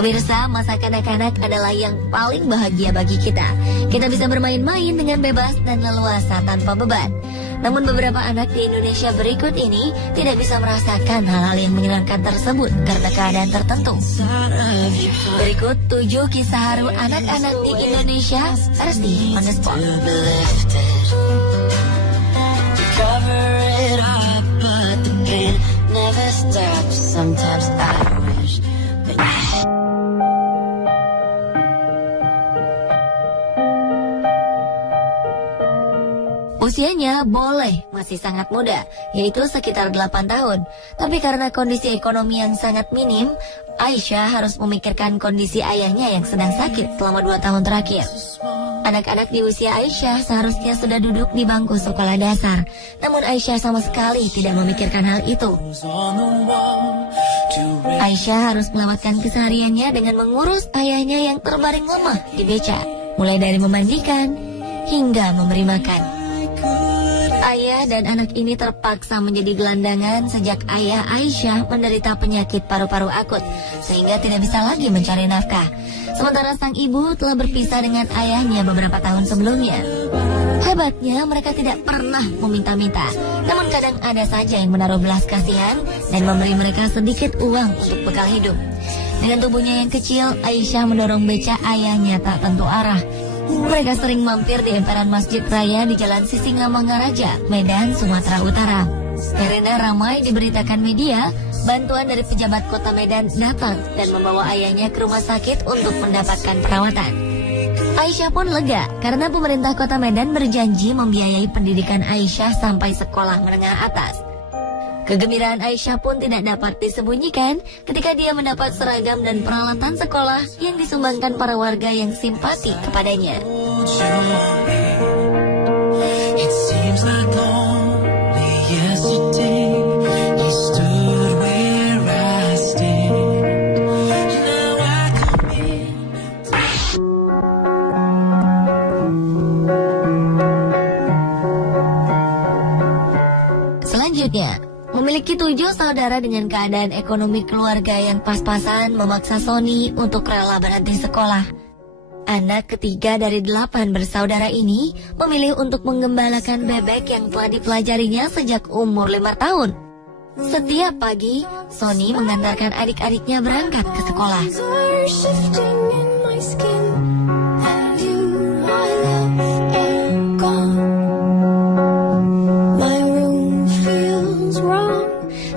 Pemirsa, masa kanak-kanak adalah yang paling bahagia bagi kita. Kita bisa bermain-main dengan bebas dan leluasa tanpa beban. Namun beberapa anak di Indonesia berikut ini tidak bisa merasakan hal-hal yang menyenangkan tersebut karena keadaan tertentu. Berikut 7 kisah haru anak-anak di Indonesia, Resti on the spot. Usianya boleh masih sangat muda, yaitu sekitar 8 tahun. Tapi karena kondisi ekonomi yang sangat minim, Aisyah harus memikirkan kondisi ayahnya yang sedang sakit selama 2 tahun terakhir. Anak-anak di usia Aisyah seharusnya sudah duduk di bangku sekolah dasar. Namun Aisyah sama sekali tidak memikirkan hal itu. Aisyah harus melewatkan kesehariannya dengan mengurus ayahnya yang terbaring lemah di beca. Mulai dari memandikan hingga memberi makan. Ayah dan anak ini terpaksa menjadi gelandangan sejak ayah Aisyah menderita penyakit paru-paru akut, sehingga tidak bisa lagi mencari nafkah. Sementara sang ibu telah berpisah dengan ayahnya beberapa tahun sebelumnya. Hebatnya mereka tidak pernah meminta-minta, namun kadang ada saja yang menaruh belas kasihan dan memberi mereka sedikit uang untuk bekal hidup. Dengan tubuhnya yang kecil, Aisyah mendorong beca ayahnya tak tentu arah. Mereka sering mampir di emperan Masjid Raya di Jalan Sisingamangaraja, Medan, Sumatera Utara. Karena ramai diberitakan media, bantuan dari pejabat kota Medan datang dan membawa ayahnya ke rumah sakit untuk mendapatkan perawatan. Aisyah pun lega karena pemerintah kota Medan berjanji membiayai pendidikan Aisyah sampai sekolah menengah atas. Kegembiraan Aisyah pun tidak dapat disembunyikan ketika dia mendapat seragam dan peralatan sekolah yang disumbangkan para warga yang simpati kepadanya. Selanjutnya, memiliki 7 saudara dengan keadaan ekonomi keluarga yang pas-pasan memaksa Sony untuk rela berhenti sekolah. Anak ketiga dari 8 bersaudara ini memilih untuk menggembalakan bebek yang telah dipelajarinya sejak umur 5 tahun. Setiap pagi, Sony mengantarkan adik-adiknya berangkat ke sekolah.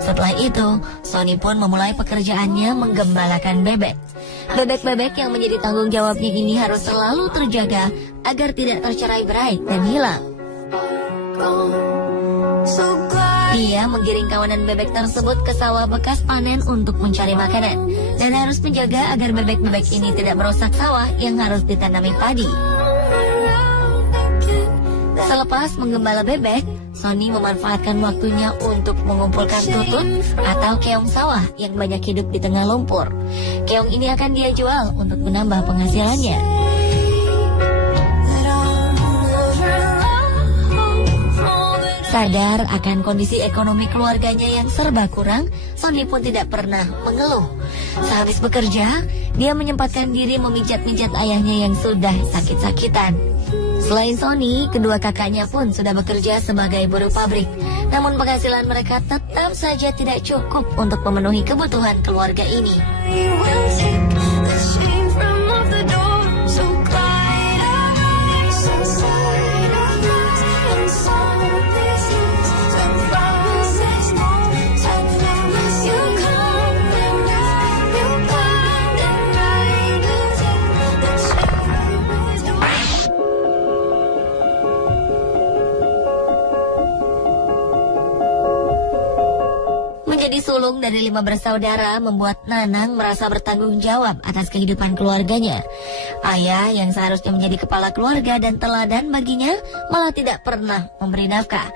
Setelah itu, Sony pun memulai pekerjaannya menggembalakan bebek. Bebek-bebek yang menjadi tanggung jawabnya ini harus selalu terjaga agar tidak tercerai-berai dan hilang. Dia menggiring kawanan bebek tersebut ke sawah bekas panen untuk mencari makanan, dan harus menjaga agar bebek-bebek ini tidak merusak sawah yang harus ditanami padi. Selepas menggembala bebek, Sony memanfaatkan waktunya untuk mengumpulkan tutut atau keong sawah yang banyak hidup di tengah lumpur. Keong ini akan dia jual untuk menambah penghasilannya. Sadar akan kondisi ekonomi keluarganya yang serba kurang, Sony pun tidak pernah mengeluh. Sehabis bekerja, dia menyempatkan diri memijat-mijat ayahnya yang sudah sakit-sakitan. Selain Sony, kedua kakaknya pun sudah bekerja sebagai buruh pabrik. Namun penghasilan mereka tetap saja tidak cukup untuk memenuhi kebutuhan keluarga ini. Menjadi sulung dari 5 bersaudara membuat Nanang merasa bertanggung jawab atas kehidupan keluarganya. Ayah yang seharusnya menjadi kepala keluarga dan teladan baginya malah tidak pernah memberi nafkah.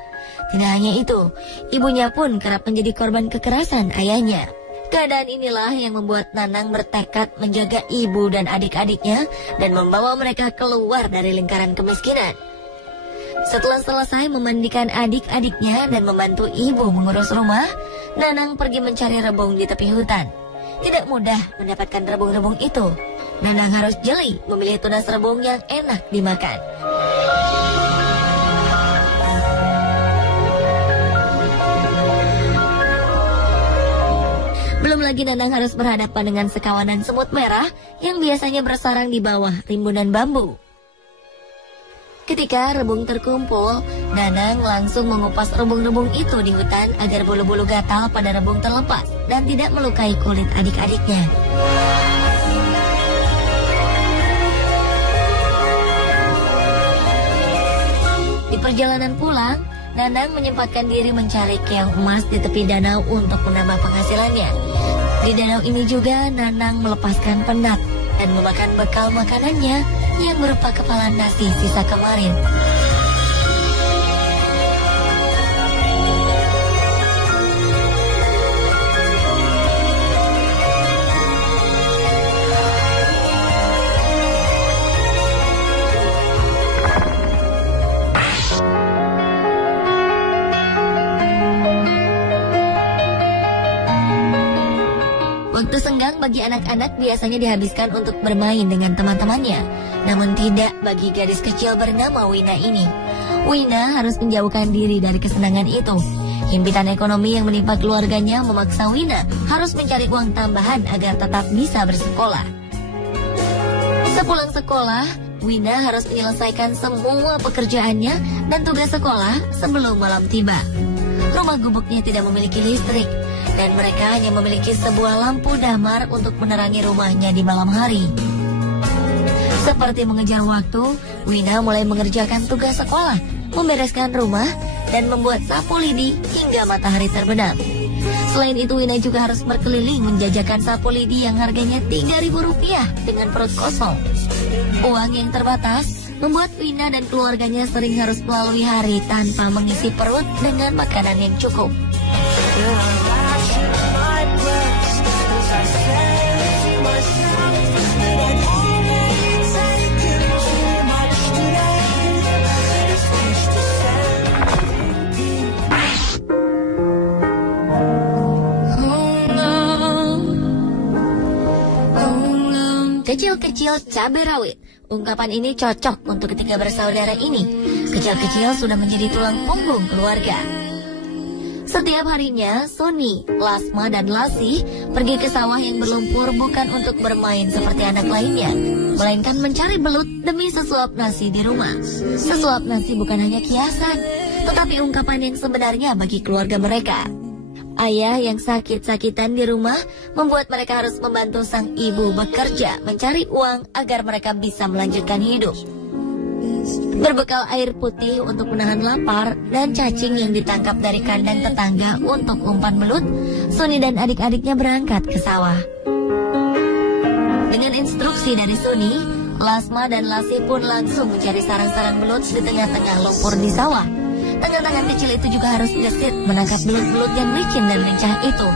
Tidak hanya itu, ibunya pun kerap menjadi korban kekerasan ayahnya. Keadaan inilah yang membuat Nanang bertekad menjaga ibu dan adik-adiknya dan membawa mereka keluar dari lingkaran kemiskinan. Setelah selesai memandikan adik-adiknya dan membantu ibu mengurus rumah, Nanang pergi mencari rebung di tepi hutan. tidak mudah mendapatkan rebung-rebung itu. Nanang harus jeli memilih tunas rebung yang enak dimakan. Belum lagi Nanang harus berhadapan dengan sekawanan semut merah yang biasanya bersarang di bawah rimbunan bambu. Ketika rebung terkumpul, Nanang langsung mengupas rebung-rebung itu di hutan agar bulu-bulu gatal pada rebung terlepas dan tidak melukai kulit adik-adiknya. Di perjalanan pulang, Nanang menyempatkan diri mencari keong emas di tepi danau untuk menambah penghasilannya. Di danau ini juga Nanang melepaskan penat dan memakan bekal makanannya yang berupa kepala nasi sisa kemarin. Waktu senggang bagi anak-anak biasanya dihabiskan untuk bermain dengan teman-temannya. Namun tidak bagi gadis kecil bernama Wina ini. Wina harus menjauhkan diri dari kesenangan itu. Himpitan ekonomi yang menimpa keluarganya memaksa Wina harus mencari uang tambahan agar tetap bisa bersekolah. Sepulang sekolah, Wina harus menyelesaikan semua pekerjaannya dan tugas sekolah sebelum malam tiba. Rumah gubuknya tidak memiliki listrik, dan mereka hanya memiliki sebuah lampu damar untuk menerangi rumahnya di malam hari. Seperti mengejar waktu, Wina mulai mengerjakan tugas sekolah, membereskan rumah, dan membuat sapu lidi hingga matahari terbenam. Selain itu, Wina juga harus berkeliling menjajakan sapu lidi yang harganya Rp3.000 dengan perut kosong. Uang yang terbatas membuat Wina dan keluarganya sering harus melalui hari tanpa mengisi perut dengan makanan yang cukup. Kecil-kecil cabai rawit. Ungkapan ini cocok untuk ketiga bersaudara ini. Kecil-kecil sudah menjadi tulang punggung keluarga. Setiap harinya, Suni, Lasma, dan Lasih pergi ke sawah yang berlumpur bukan untuk bermain seperti anak lainnya, melainkan mencari belut demi sesuap nasi di rumah. Sesuap nasi bukan hanya kiasan, tetapi ungkapan yang sebenarnya bagi keluarga mereka. Ayah yang sakit-sakitan di rumah membuat mereka harus membantu sang ibu bekerja mencari uang agar mereka bisa melanjutkan hidup. Berbekal air putih untuk menahan lapar dan cacing yang ditangkap dari kandang tetangga untuk umpan belut, Suni dan adik-adiknya berangkat ke sawah. Dengan instruksi dari Suni, Lasma dan Lasih pun langsung mencari sarang-sarang belut di tengah-tengah lumpur di sawah. Tangan-tangan kecil itu juga harus gesit menangkap belut-belut yang licin dan lincah itu.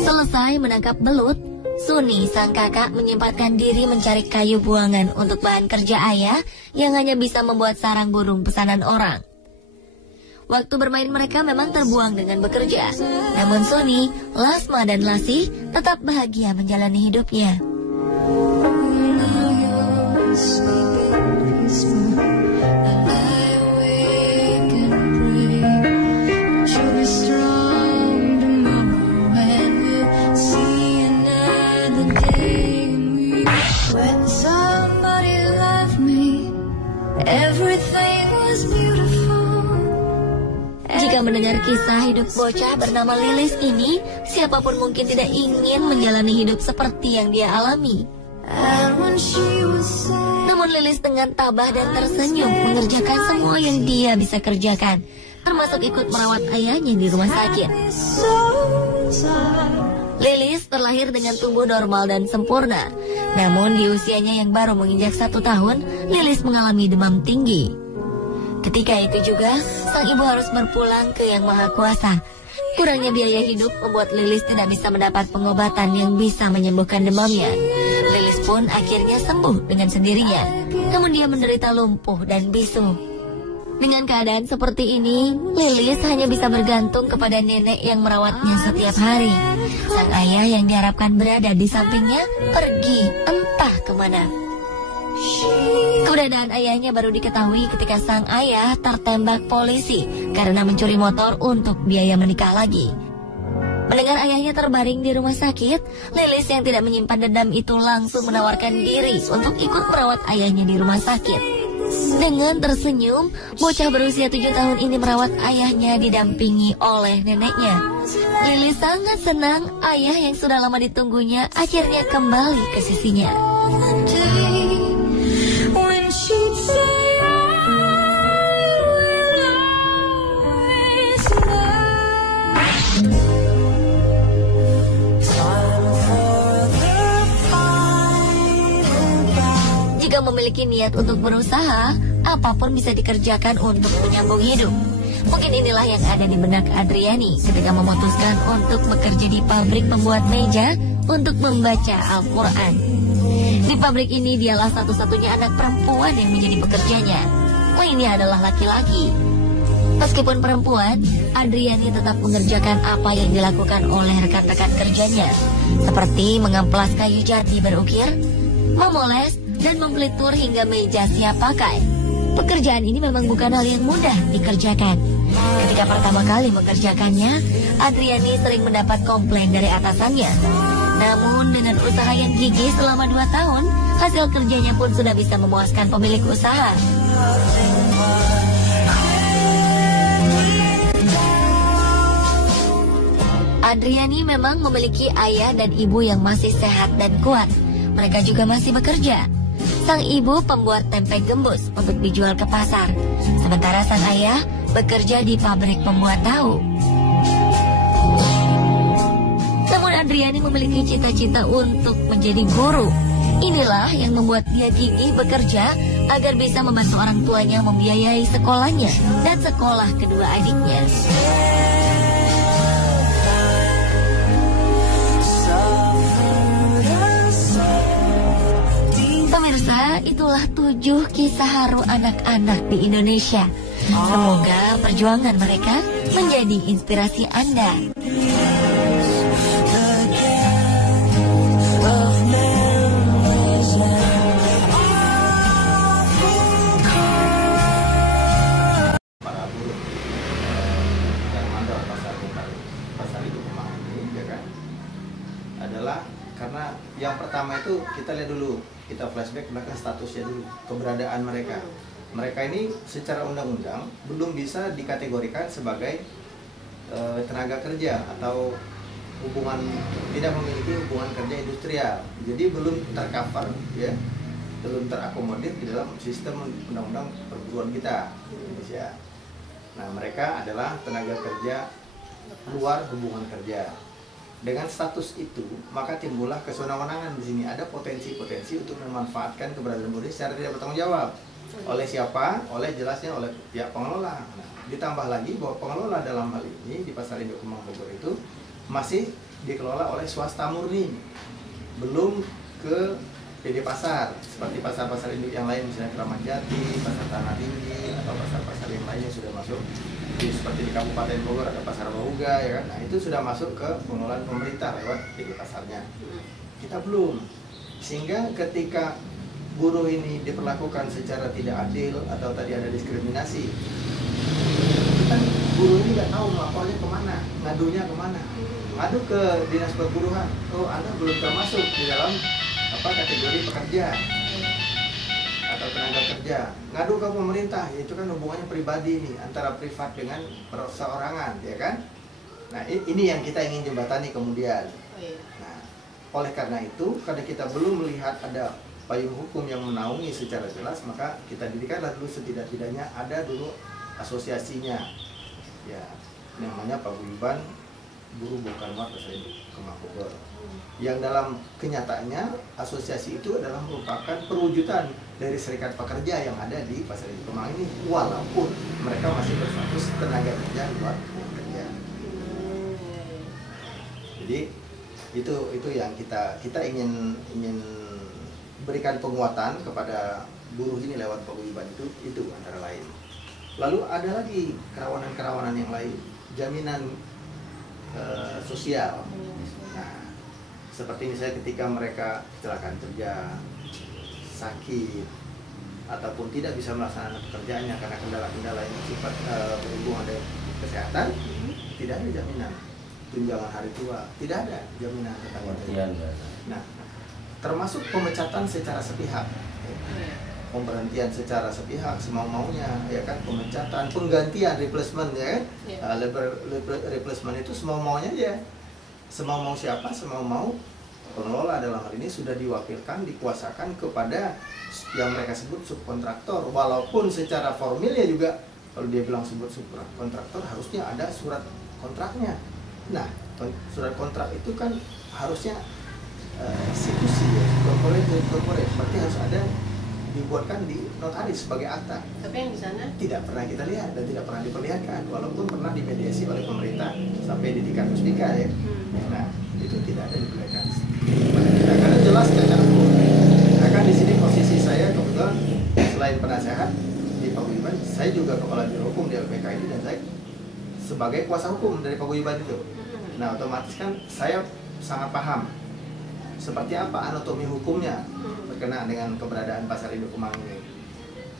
Selesai menangkap belut, Suni, sang kakak, menyempatkan diri mencari kayu buangan untuk bahan kerja ayah yang hanya bisa membuat sarang burung pesanan orang. Waktu bermain mereka memang terbuang dengan bekerja. Namun Suni, Lasma, dan Lasih tetap bahagia menjalani hidupnya. Jika mendengar kisah hidup bocah bernama Lilis ini, siapapun mungkin tidak ingin menjalani hidup seperti yang dia alami. Namun Lilis dengan tabah dan tersenyum mengerjakan semua yang dia bisa kerjakan, termasuk ikut merawat ayahnya di rumah sakit. Lilis terlahir dengan tubuh normal dan sempurna. Namun di usianya yang baru menginjak 1 tahun, Lilis mengalami demam tinggi. Ketika itu juga, sang ibu harus berpulang ke Yang Maha Kuasa. Kurangnya biaya hidup membuat Lilis tidak bisa mendapat pengobatan yang bisa menyembuhkan demamnya. Lilis pun akhirnya sembuh dengan sendirinya. Namun dia menderita lumpuh dan bisu. Dengan keadaan seperti ini, Lilis hanya bisa bergantung kepada nenek yang merawatnya setiap hari. Sang ayah yang diharapkan berada di sampingnya pergi entah kemana. Keberadaan ayahnya baru diketahui ketika sang ayah tertembak polisi karena mencuri motor untuk biaya menikah lagi. Mendengar ayahnya terbaring di rumah sakit, Lilis yang tidak menyimpan dendam itu langsung menawarkan diri untuk ikut merawat ayahnya di rumah sakit. Dengan tersenyum, bocah berusia 7 tahun ini merawat ayahnya didampingi oleh neneknya. Lilis sangat senang ayah yang sudah lama ditunggunya akhirnya kembali ke sisinya. Jika memiliki niat untuk berusaha, apapun bisa dikerjakan untuk menyambung hidup. Mungkin inilah yang ada di benak Adriani ketika memutuskan untuk bekerja di pabrik pembuat meja untuk membaca Al-Quran. Di pabrik ini dialah satu-satunya anak perempuan yang menjadi pekerjanya. Lainnya adalah laki-laki. Meskipun perempuan, Adriani tetap mengerjakan apa yang dilakukan oleh rekan-rekan kerjanya, seperti mengamplas kayu jati berukir, memoles, dan membelitur hingga meja siap pakai. Pekerjaan ini memang bukan hal yang mudah dikerjakan. Ketika pertama kali mengerjakannya, Adriani sering mendapat komplain dari atasannya. Namun dengan usaha yang gigih selama 2 tahun, hasil kerjanya pun sudah bisa memuaskan pemilik usaha. Adriani memang memiliki ayah dan ibu yang masih sehat dan kuat. Mereka juga masih bekerja. Sang ibu pembuat tempe gembus untuk dijual ke pasar, sementara sang ayah bekerja di pabrik pembuat tahu. Namun Adriani memiliki cita-cita untuk menjadi guru. Inilah yang membuat dia gigih bekerja agar bisa membantu orang tuanya membiayai sekolahnya dan sekolah kedua adiknya. Pemirsa, itulah 7 kisah haru anak-anak di Indonesia. Semoga perjuangan mereka menjadi inspirasi Anda. Para buruh yang mandor pasar hidup Kemang ini, ya kan, adalah karena yang pertama itu kita lihat dulu, kita flashback belakang statusnya dulu, keberadaan mereka. Mereka ini secara undang-undang belum bisa dikategorikan sebagai tenaga kerja atau tidak memiliki hubungan kerja industrial. Jadi belum tercover, ya, belum terakomodir di dalam sistem undang-undang perburuan kita di Indonesia. Nah, mereka adalah tenaga kerja luar hubungan kerja. Dengan status itu, maka timbullah kesewenang-wenangan di sini. Ada potensi-potensi untuk memanfaatkan keberadaan buruh secara tidak bertanggung jawab. Oleh siapa? Oleh jelasnya oleh pihak pengelola. Nah, ditambah lagi bahwa pengelola dalam hal ini di Pasar Induk Kemang Bogor itu masih dikelola oleh swasta murni. Belum ke PD Pasar, seperti pasar-pasar induk yang lain, misalnya Kramat Jati, Pasar Tanah Tinggi, atau pasar-pasar yang lainnya sudah masuk. Seperti di Kabupaten Bogor ada Pasar Bauga, ya kan? Nah, itu sudah masuk ke pengelolaan pemerintah lewat PD Pasarnya. Kita belum. Sehingga ketika buruh ini diperlakukan secara tidak adil atau tadi ada diskriminasi, kita buruh ini nggak tahu melapornya kemana, ngadunya kemana. Ngadu ke dinas perburuhan, oh Anda belum termasuk di dalam kategori pekerja atau tenaga kerja. Ngadu ke pemerintah, ya itu kan hubungannya pribadi nih, antara privat dengan perorangan, ya kan? Nah, ini yang kita ingin jembatani kemudian. Nah, oleh karena itu, karena kita belum melihat ada payung hukum yang menaungi secara jelas, maka kita dirikanlah dulu setidak-tidaknya ada dulu asosiasinya, ya, namanya Paguyuban Buruh Bongkar Muat Pasar Induk Kemang Bogor. Yang dalam kenyataannya asosiasi itu adalah merupakan perwujudan dari serikat pekerja yang ada di Pasar Induk Kemang ini, walaupun mereka masih berstatus tenaga kerja luar kerja. Jadi itu yang kita ingin berikan penguatan kepada buruh ini lewat paguyuban itu antara lain. Lalu ada lagi kerawanan-kerawanan yang lain, jaminan sosial. Nah, seperti misalnya ketika mereka kecelakaan kerja, sakit, ataupun tidak bisa melaksanakan pekerjaannya karena kendala-kendala yang sifat berhubungan dengan kesehatan, tidak ada jaminan. Tunjangan hari tua, tidak ada jaminan tentang itu. Nah, termasuk pemecatan secara sepihak, pemberhentian secara sepihak semau-maunya, ya kan, pemecatan, penggantian, replacement, ya kan, replacement itu semau-maunya aja, semau-mau siapa, semau-mau pengelola dalam hal ini sudah diwakilkan, dikuasakan kepada yang mereka sebut subkontraktor, walaupun secara formilnya juga kalau dia bilang sebut subkontraktor harusnya ada surat kontraknya. Nah, surat kontrak itu kan harusnya institusi ya, corporate, berarti harus ada dibuatkan di notaris sebagai akta. Tapi yang di sana tidak pernah kita lihat dan tidak pernah diperlihatkan, walaupun pernah dimediasi oleh pemerintah sampai di tingkat muspika ya. Nah, itu tidak ada diperlihatkan. Nah, karena jelas cacat hukum. Nah, kan di sini posisi saya kebetulan selain penasehat di paguyuban, saya juga kepala biro hukum di LPK ini dan saya sebagai kuasa hukum dari paguyuban itu. Nah, otomatis kan saya sangat paham seperti apa anatomi hukumnya berkenaan dengan keberadaan pasar induk Kemang ini.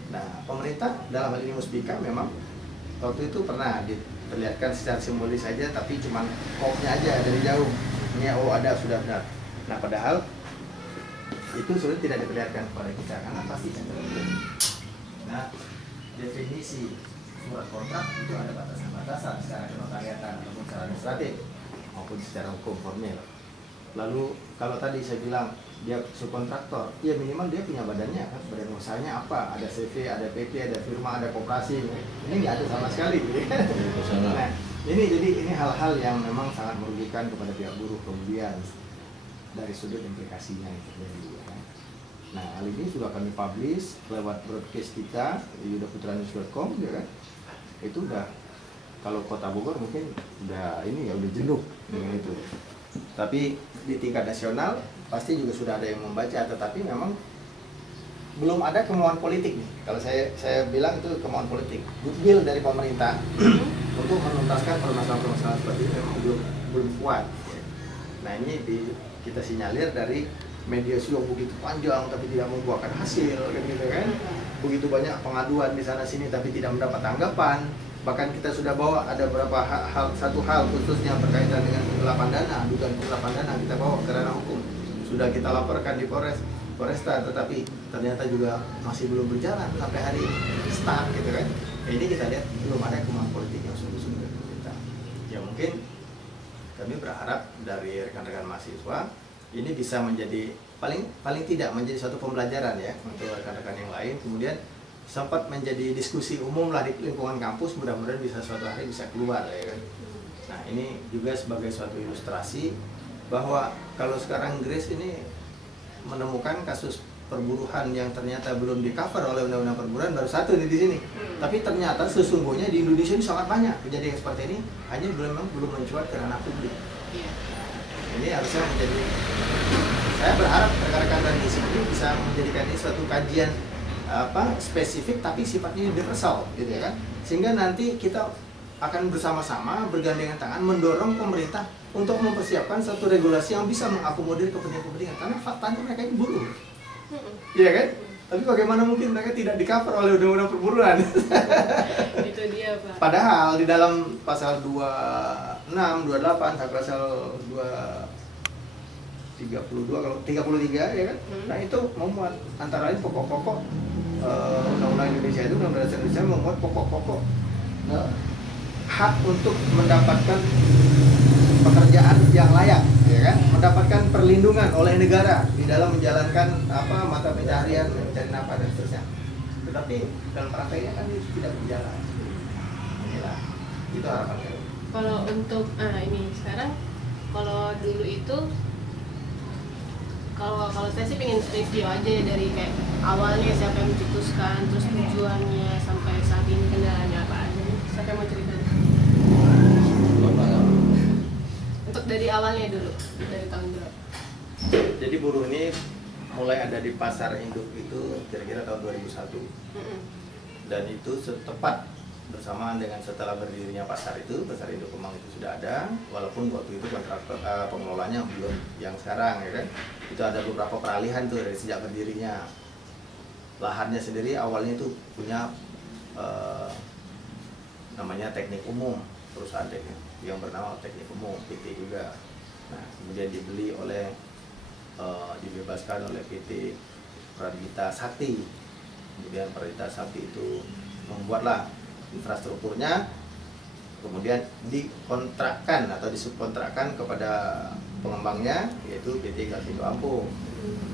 Nah, pemerintah dalam hal ini muspika memang waktu itu pernah diperlihatkan secara simbolis saja, tapi cuma koknya aja dari jauh. Ini oh ada, sudah benar. Nah, padahal itu sudah tidak diperlihatkan kepada kita karena pasti cacat hukum. Nah, definisi surat kontrak itu ada batasan-batasan secara kenotariatan ataupun secara administratif maupun secara hukum formil. Lalu kalau tadi saya bilang dia subkontraktor, ya minimal dia punya badannya kan, badan usahanya apa, ada CV, ada PP, ada firma, ada koperasi. Ini nggak ada sama sekali. Nah, ini hal-hal yang memang sangat merugikan kepada pihak buruh kemudian dari sudut implikasinya yang terjadi. Nah, hal ini sudah kami publish lewat broadcast kita di yudaputranews.com, ya kan? Itu udah, kalau Kota Bogor mungkin udah ini ya udah jenuh dengan itu. Tapi di tingkat nasional pasti juga sudah ada yang membaca, tetapi memang belum ada kemauan politik nih. Kalau saya bilang itu kemauan politik, goodwill dari pemerintah untuk menuntaskan permasalahan-permasalahan seperti ini memang belum kuat. Nah, ini kita sinyalir dari media sosial begitu panjang tapi tidak membuahkan hasil, kan gitu kan? Begitu banyak pengaduan di sana sini tapi tidak mendapat tanggapan. Bahkan kita sudah bawa ada beberapa satu hal khususnya berkaitan dengan penggelapan dana, dugaan penggelapan dana, kita bawa ke ranah hukum. Sudah kita laporkan di Polresta, tetapi ternyata juga masih belum berjalan sampai hari ini, start gitu kan. Ini kita lihat belum ada kemauan politik yang sungguh-sungguh dari pemerintah. Ya mungkin kami berharap dari rekan-rekan mahasiswa ini bisa menjadi paling tidak menjadi suatu pembelajaran ya untuk rekan-rekan yang lain, kemudian sempat menjadi diskusi umum lah di lingkungan kampus, mudah-mudahan bisa suatu hari bisa keluar ya kan. Nah, ini juga sebagai suatu ilustrasi bahwa kalau sekarang Grace ini menemukan kasus perburuhan yang ternyata belum di-cover oleh undang-undang perburuhan baru satu di sini. Tapi ternyata sesungguhnya di Indonesia ini sangat banyak kejadian seperti ini, hanya belum mencuat ke ranah publik. Ini harusnya menjadi, saya berharap rekan-rekan dan di sini bisa menjadikan ini suatu kajian spesifik tapi sifatnya universal gitu ya kan, sehingga nanti kita akan bersama-sama bergandengan tangan mendorong pemerintah untuk mempersiapkan satu regulasi yang bisa mengakomodir kepentingan-kepentingan, karena faktanya mereka ini buruh, iya kan? Tapi bagaimana mungkin mereka tidak di-cover oleh undang-undang perburuan? Itu dia, Pak. Padahal di dalam pasal 26, 28, pasal 32 kalau 33 ya kan. Nah, itu memuat antara lain pokok-pokok undang-undang Indonesia itu, undang-undang Indonesia memuat pokok-pokok hak untuk mendapatkan pekerjaan yang layak, ya kan, mendapatkan perlindungan oleh negara di dalam menjalankan mata pencaharian, mencari nafkah dan seterusnya. Tetapi dalam prakteknya kan itu tidak berjalan. Inilah, itu harapan saya. Kalau untuk ini sekarang, kalau dulu itu, kalau saya sih pengen review aja ya dari kayak awalnya siapa yang mencetuskan, terus tujuannya sampai saat ini kendalanya apa aja. Siapa yang mau cerita? Untuk dari awalnya dulu, dari tahun berapa? Jadi buruh ini mulai ada di pasar induk itu kira-kira tahun 2001. Dan itu tepat bersamaan dengan setelah berdirinya pasar Induk Kemang itu sudah ada, walaupun waktu itu kontraktor pengelolanya belum yang sekarang, ya kan. Itu ada beberapa peralihan tuh dari sejak berdirinya. Lahannya sendiri awalnya itu punya namanya Teknik Umum, perusahaan teknik yang bernama Teknik Umum, PT juga. Nah, kemudian dibebaskan oleh PT Pradita Sakti. Kemudian Pradita Sakti itu membuatlah infrastrukturnya, kemudian dikontrakkan atau disubkontrakkan kepada pengembangnya, yaitu PT Galvindo Ampuh.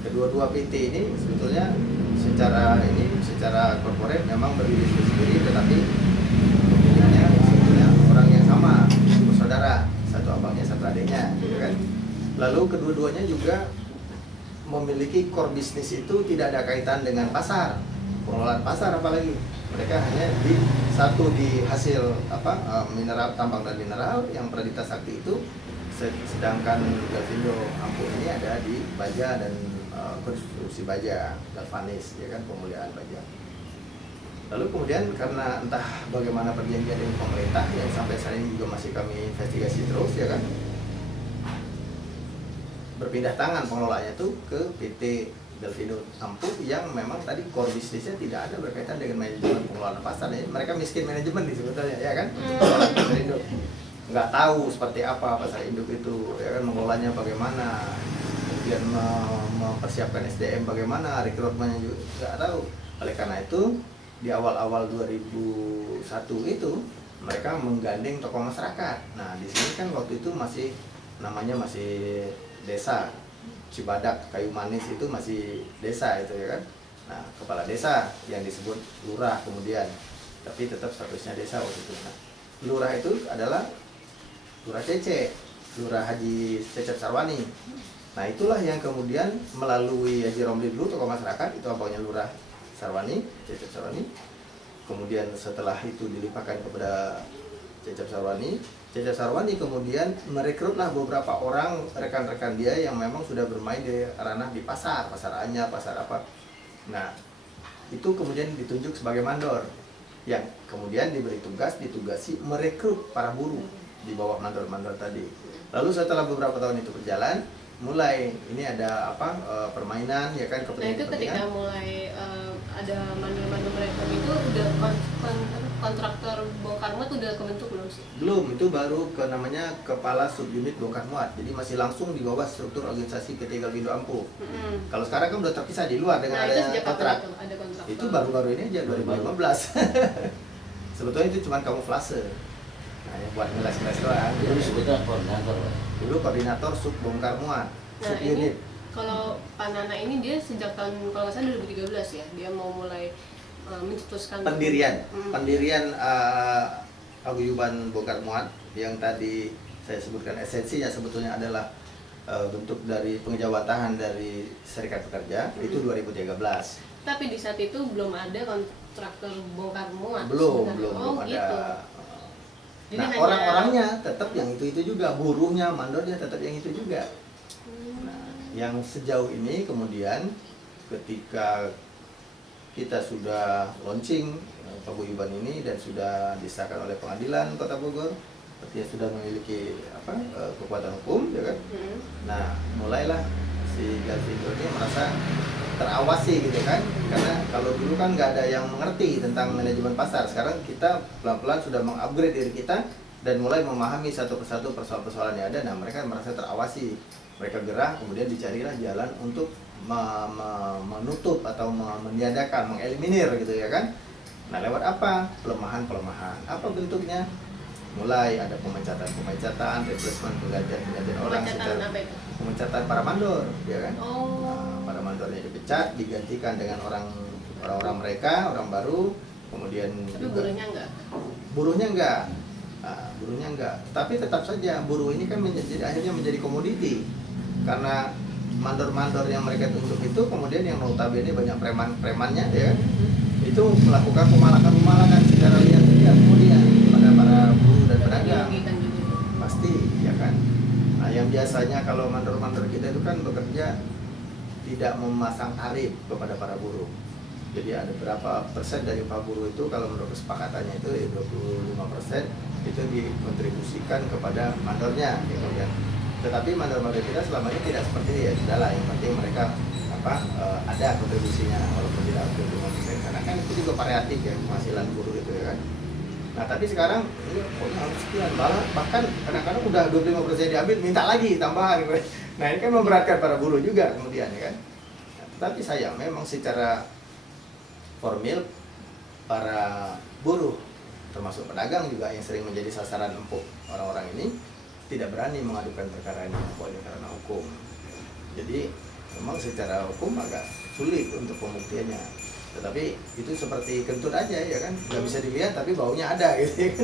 Kedua-dua PT ini sebetulnya secara korporat memang berdiri sendiri, tetapi pemiliknya sebetulnya orang yang sama, bersaudara, satu abangnya satu adiknya, gitu kan. Lalu kedua-duanya juga memiliki core bisnis itu tidak ada kaitan dengan pasar, pengelolaan pasar apalagi. Mereka hanya di hasil mineral, tambang dan mineral yang Pradita Sakti itu, sedangkan Galvindo Ampuh ini ada di baja dan konstruksi baja, galvanis, ya kan, pemuliaan baja. Lalu kemudian karena entah bagaimana perjanjian dengan pemerintah yang sampai saat ini juga masih kami investigasi terus, ya kan, berpindah tangan pengelolaannya itu ke PT Galvindo Ampuh yang memang tadi core bisnisnya tidak ada berkaitan dengan manajemen pengelolaan pasar. Ya. Mereka miskin manajemen di sebetulnya, ya kan, pengelolaan pasar induk. Nggak tahu seperti apa pasar induk itu, ya kan, mengelolanya bagaimana, kemudian mempersiapkan SDM bagaimana, rekrutmennya juga nggak tahu. Oleh karena itu di awal-awal 2001 itu mereka menggandeng tokoh masyarakat. Nah, di sini kan waktu itu masih desa Cibadak, Kayu Manis itu masih desa itu, ya kan. Nah, kepala desa yang disebut lurah kemudian, tapi tetap statusnya desa waktu itu. Nah, lurah itu adalah Lurah Cece, Lurah Haji Cecep Sarwani. Nah, itulah yang kemudian melalui Haji Romli dulu, tokoh masyarakat, itu abangnya Lurah Sarwani, Cecep Sarwani. Kemudian setelah itu dilimpahkan kepada Cecep Sarwani kemudian merekrutlah beberapa orang rekan-rekan dia yang memang sudah bermain di ranah di pasar anyar, pasar apa. Nah, itu kemudian ditunjuk sebagai mandor yang kemudian ditugasi merekrut para buruh di bawah mandor-mandor tadi. Lalu setelah beberapa tahun itu berjalan, mulai ini ada permainan, ya kan, kepentingan. Nah, itu ketika mulai ada mandor-mandor mereka itu udah kontraktor bongkar muat udah kebentuk belum sih? Belum, itu baru namanya Kepala Subunit Bongkar Muat. Jadi masih langsung di bawah struktur organisasi PT Galvindo Ampuh. Kalau sekarang kan udah terpisah di luar dengan adanya kontrak. Itu baru-baru ini aja 2015. Sebetulnya itu cuma kamuflase. Nah, yang buat ngeles-ngeles doang. Itu disebutnya koordinator. Dulu koordinator sub bongkar muat, subunit. Kalau Pak Nana ini dia sejak tahun kalau nggak salah 2013 ya, dia mau mulai mencetuskan pendirian paguyuban bongkar muat yang tadi saya sebutkan esensinya sebetulnya adalah bentuk dari pengejawatahan dari Serikat Pekerja itu 2013. Tapi di saat itu belum ada kontraktor bongkar muat. Belum ada. Gitu. Nah, orang-orangnya tetap yang itu juga, buruhnya, mandornya tetap yang itu juga. Nah, yang sejauh ini kemudian ketika kita sudah launching paguyuban ini dan sudah disahkan oleh pengadilan Kota Bogor, artinya sudah memiliki kekuatan hukum, ya kan? Nah, mulailah si Galvindo ini merasa terawasi gitu kan, karena kalau dulu kan nggak ada yang mengerti tentang manajemen pasar. Sekarang kita pelan-pelan sudah mengupgrade diri kita dan mulai memahami satu persatu persoalan-persoalan yang ada. Nah, mereka merasa terawasi, mereka gerah, kemudian dicarilah jalan untuk menutup atau meniadakan, mengeliminir gitu, ya kan. Nah, lewat apa? Pelemahan. Apa bentuknya? Mulai ada pemecatan, replacement, penggantian orang, pemecatan para mandor, ya kan. Nah, para mandornya dipecat, digantikan dengan orang-orang mereka, orang baru, kemudian. Tapi buruhnya enggak. Buruhnya enggak. Tapi tetap saja buruh ini kan akhirnya menjadi komoditi karena mandor-mandor yang mereka tunjuk itu kemudian yang notabene banyak preman-premannya, ya, itu melakukan pemalakan secara liar-liar kemudian pada para buruh dan pedagang. Pasti, ya kan. Nah, yang biasanya kalau mandor-mandor kita itu kan bekerja tidak memasang tarif kepada para buruh. Jadi ada berapa persen dari upah buruh itu kalau menurut kesepakatannya itu 25% itu dikontribusikan kepada mandornya gitu kan. Tetapi mandor-mandor kita selama ini tidak seperti itu ya, sudah lah, yang penting mereka ada kontribusinya walaupun tidak 25%, karena kan itu juga variatif ya penghasilan buruh itu ya kan. Nah tapi sekarang ini pokoknya harus sekian, bahkan kadang-kadang udah 25% diambil minta lagi tambahan gitu. Nah ini kan memberatkan para buruh juga kemudian ya kan. Nah, tapi sayang memang secara formil para buruh termasuk pedagang juga yang sering menjadi sasaran empuk orang-orang ini tidak berani mengadukan perkara ini pokoknya karena hukum. Jadi memang secara hukum agak sulit untuk pembuktiannya. Tetapi itu seperti kentut aja ya kan, nggak bisa dilihat tapi baunya ada gitu.